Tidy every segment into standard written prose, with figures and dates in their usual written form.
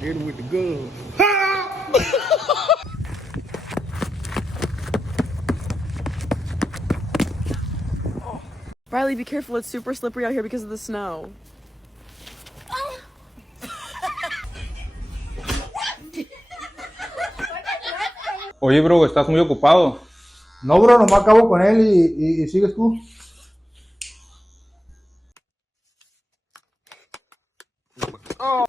Hit him with the gun. Riley, be careful. It's super slippery out here because of the snow. Oye, bro, estás muy ocupado. No, bro, nomás acabo con él y sigues tú. Oh.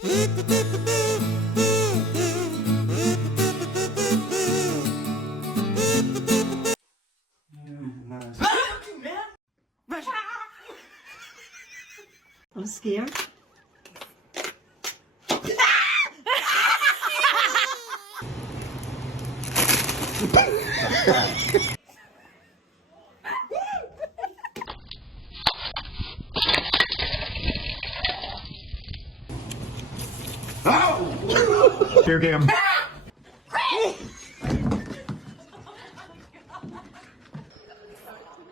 I'm scared. Here, Cam.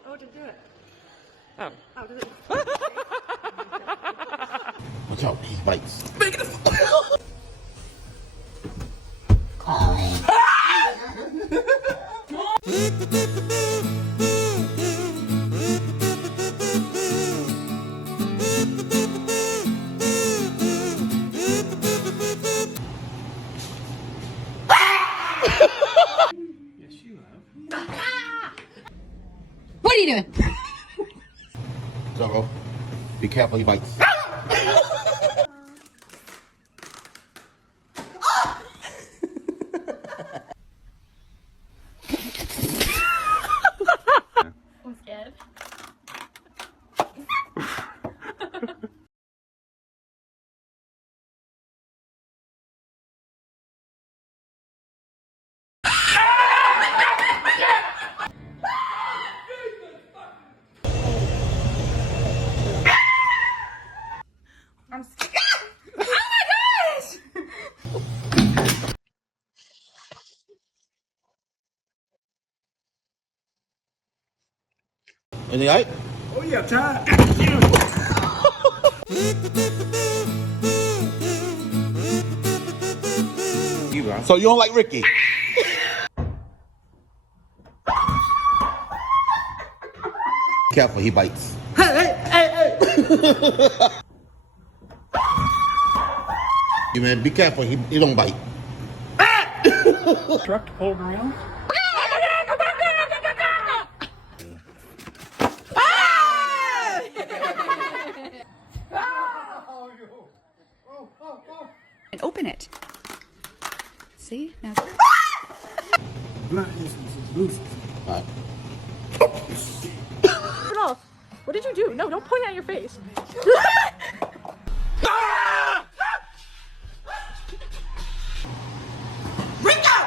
Oh, did do it. Oh. Oh, did it? Watch out, he bites. What are you doing? So, be careful, he bites. I'm scared. I'm scared. Oh my gosh! Any right? Oh, yeah, time. So you don't like Ricky? Careful, he bites. Hey! You man, be careful, he don't bite. Truck to pull it around. And open it. See? Now. Alright. Turn off. What did you do? No, don't point at your face. Ringo!